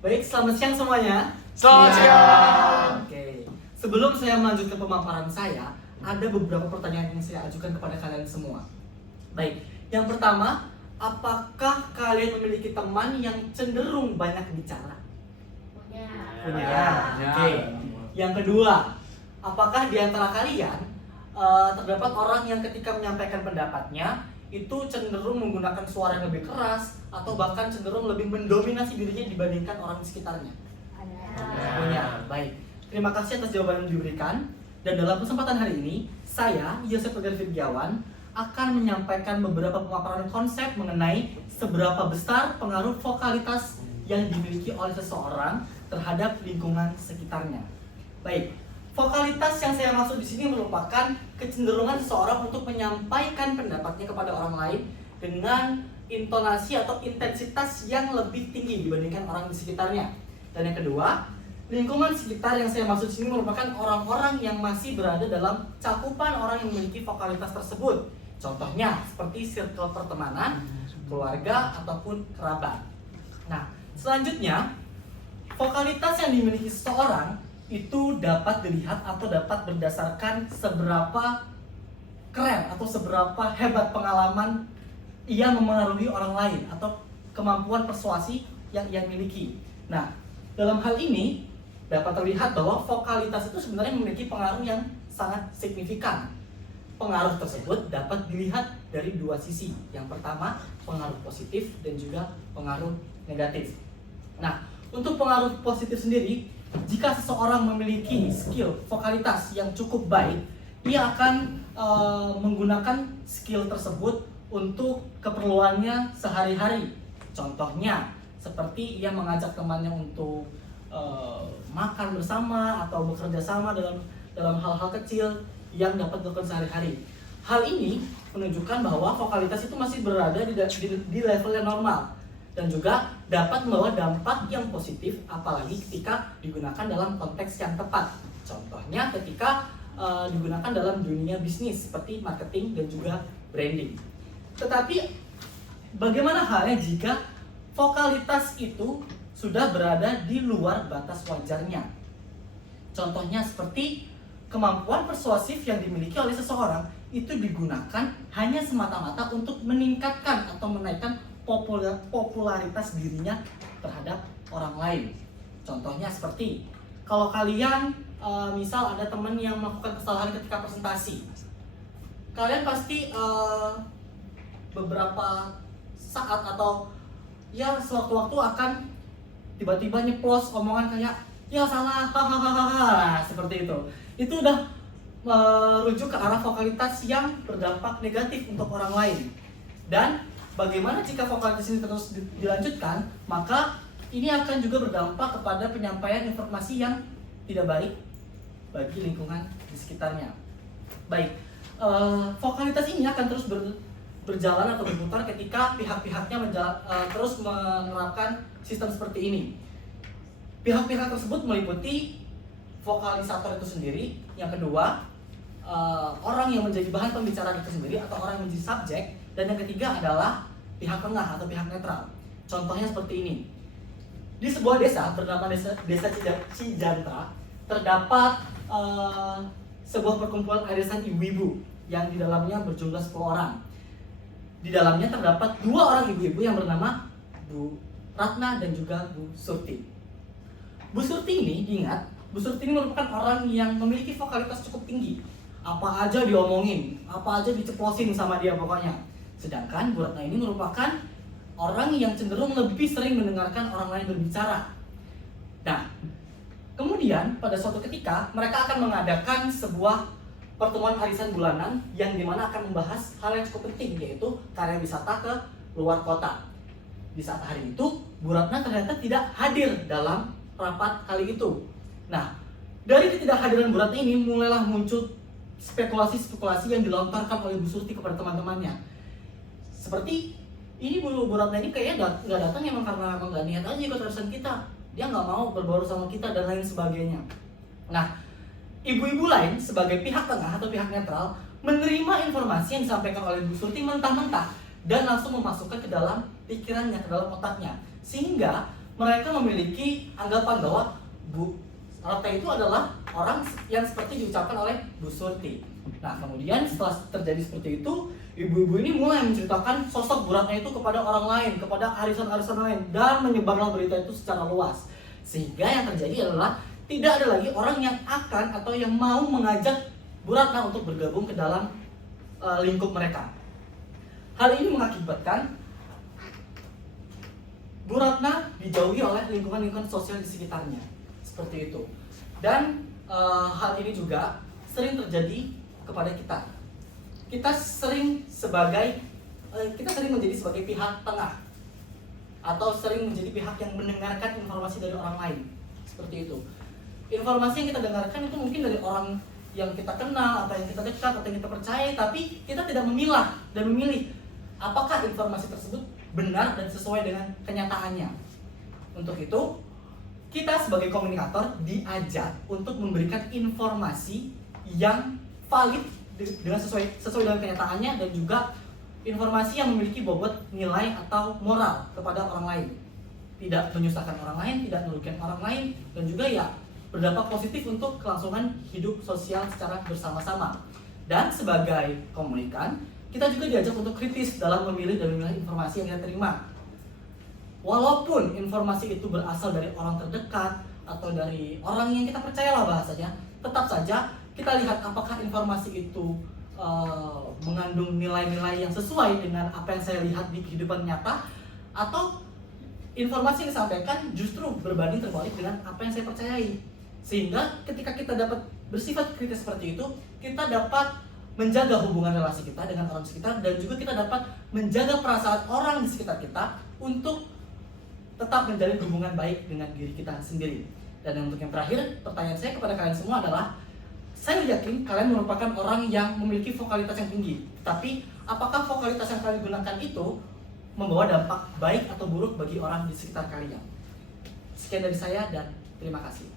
Baik, selamat siang semuanya. Selamat siang. Oke, sebelum saya melanjutkan pemaparan saya, ada beberapa pertanyaan yang saya ajukan kepada kalian semua. Baik, yang pertama, apakah kalian memiliki teman yang cenderung banyak bicara? Punya. Punya. Ya. Oke. Yang kedua, apakah di antara kalian terdapat orang yang ketika menyampaikan pendapatnya itu cenderung menggunakan suara yang lebih keras atau bahkan cenderung lebih mendominasi dirinya dibandingkan orang di sekitarnya? Ada. Punya. Baik. Terima kasih atas jawaban yang diberikan. Dan dalam kesempatan hari ini, saya, Yosef Tegar Firgiawan, akan menyampaikan beberapa pemaparan konsep mengenai seberapa besar pengaruh vokalitas yang dimiliki oleh seseorang terhadap lingkungan sekitarnya. Baik, vokalitas yang saya maksud di sini merupakan kecenderungan seseorang untuk menyampaikan pendapatnya kepada orang lain dengan intonasi atau intensitas yang lebih tinggi dibandingkan orang di sekitarnya. Dan yang kedua, lingkungan sekitar yang saya maksud di sini merupakan orang-orang yang masih berada dalam cakupan orang yang memiliki vokalitas tersebut. Contohnya seperti circle pertemanan, keluarga, ataupun kerabat. Nah, selanjutnya, vokalitas yang dimiliki seseorang itu dapat dilihat atau dapat berdasarkan seberapa keren atau seberapa hebat pengalaman ia memengaruhi orang lain atau kemampuan persuasi yang ia miliki. Nah, dalam hal ini dapat terlihat bahwa vokalitas itu sebenarnya memiliki pengaruh yang sangat signifikan. Pengaruh tersebut dapat dilihat dari dua sisi. Yang pertama, pengaruh positif dan juga pengaruh negatif. Nah, untuk pengaruh positif sendiri, jika seseorang memiliki skill vokalitas yang cukup baik, ia akan menggunakan skill tersebut untuk keperluannya sehari-hari. Contohnya, seperti ia mengajak temannya untuk makan bersama atau bekerja sama dalam hal-hal kecil yang dapat dilakukan sehari-hari. Hal ini menunjukkan bahwa vokalitas itu masih berada di level yang normal dan juga dapat membawa dampak yang positif apalagi ketika digunakan dalam konteks yang tepat. Contohnya ketika digunakan dalam dunia bisnis seperti marketing dan juga branding. Tetapi bagaimana halnya jika vokalitas itu sudah berada di luar batas wajarnya? Contohnya seperti kemampuan persuasif yang dimiliki oleh seseorang itu digunakan hanya semata-mata untuk meningkatkan atau menaikkan popularitas dirinya terhadap orang lain. Contohnya seperti kalau kalian misal ada teman yang melakukan kesalahan ketika presentasi, kalian pasti beberapa saat atau ya sewaktu-waktu akan tiba-tiba nyeplos omongan kayak ya salah, hahaha, seperti itu. Itu udah merujuk ke arah vokalitas yang berdampak negatif untuk orang lain. Dan bagaimana jika vokalitas ini terus dilanjutkan, maka ini akan juga berdampak kepada penyampaian informasi yang tidak baik bagi lingkungan di sekitarnya. Baik, vokalitas ini akan terus berjalan atau berputar ketika pihak-pihaknya terus menerapkan sistem seperti ini. Pihak-pihak tersebut meliputi vokalisator itu sendiri, yang kedua orang yang menjadi bahan pembicaraan itu sendiri atau orang yang menjadi subjek, dan yang ketiga adalah pihak tengah atau pihak netral. Contohnya seperti ini. Di sebuah desa bernama desa Cijantra terdapat sebuah perkumpulan arisan ibu-ibu yang di dalamnya berjumlah 10 orang. Di dalamnya terdapat 2 orang ibu-ibu yang bernama Bu Ratna dan juga Bu Surti. Bu Surti ini, diingat, Bu Surti ini merupakan orang yang memiliki vokalitas cukup tinggi. Apa aja diomongin, apa aja diceplosin sama dia pokoknya. Sedangkan Bu Ratna ini merupakan orang yang cenderung lebih sering mendengarkan orang lain berbicara. Nah, kemudian pada suatu ketika mereka akan mengadakan sebuah pertemuan arisan bulanan yang dimana akan membahas hal yang cukup penting, yaitu karya wisata ke luar kota. Di saat hari itu, Bu Ratna ternyata tidak hadir dalam rapat kali itu. Nah, dari ketidakhadiran Bu Ratna ini mulailah muncul spekulasi-spekulasi yang dilontarkan oleh Bu Surti kepada teman-temannya. Seperti ini Bu Ratna ini kayaknya nggak datang emang karena emang nggak niat aja ikut arisan kita. Dia nggak mau berbaur sama kita dan lain sebagainya. Nah, ibu-ibu lain sebagai pihak tengah atau pihak netral menerima informasi yang disampaikan oleh Bu Surti mentah-mentah dan langsung memasukkan ke dalam pikirannya, ke dalam otaknya, sehingga mereka memiliki anggapan bahwa Bu Ratna itu adalah orang yang seperti diucapkan oleh Bu Surti. Nah, kemudian setelah terjadi seperti itu, ibu-ibu ini mulai menceritakan sosok Bu Ratna itu kepada orang lain, kepada arisan-arisan lain, dan menyebarlah berita itu secara luas. Sehingga yang terjadi adalah tidak ada lagi orang yang akan atau yang mau mengajak Bu Ratna untuk bergabung ke dalam lingkup mereka. Hal ini mengakibatkan Bu Ratna dijauhi oleh lingkungan-lingkungan sosial di sekitarnya. Seperti itu. Dan hal ini juga sering terjadi kepada kita. Kita sering menjadi sebagai pihak tengah, atau sering menjadi pihak yang mendengarkan informasi dari orang lain. Seperti itu. Informasi yang kita dengarkan itu mungkin dari orang yang kita kenal, atau yang kita dekat, atau yang kita percaya, tapi kita tidak memilah dan memilih apakah informasi tersebut benar dan sesuai dengan kenyataannya. Untuk itu, kita sebagai komunikator diajak untuk memberikan informasi yang valid dengan sesuai dengan kenyataannya, dan juga informasi yang memiliki bobot nilai atau moral kepada orang lain. Tidak menyusahkan orang lain, tidak merugikan orang lain, dan juga ya berdampak positif untuk kelangsungan hidup sosial secara bersama-sama. Dan sebagai komunikan, kita juga diajak untuk kritis dalam memilih dan memilah informasi yang kita terima. Walaupun informasi itu berasal dari orang terdekat atau dari orang yang kita percaya lah bahasanya, tetap saja kita lihat apakah informasi itu mengandung nilai-nilai yang sesuai dengan apa yang saya lihat di kehidupan nyata, atau informasi yang disampaikan justru berbanding terbalik dengan apa yang saya percayai. Sehingga ketika kita dapat bersifat kritis seperti itu, kita dapat menjaga hubungan relasi kita dengan orang sekitar, dan juga kita dapat menjaga perasaan orang di sekitar kita untuk tetap menjalin hubungan baik dengan diri kita sendiri. Dan untuk yang terakhir, pertanyaan saya kepada kalian semua adalah, saya yakin kalian merupakan orang yang memiliki vokalitas yang tinggi. Tapi apakah vokalitas yang kalian gunakan itu membawa dampak baik atau buruk bagi orang di sekitar kalian? Sekian dari saya dan terima kasih.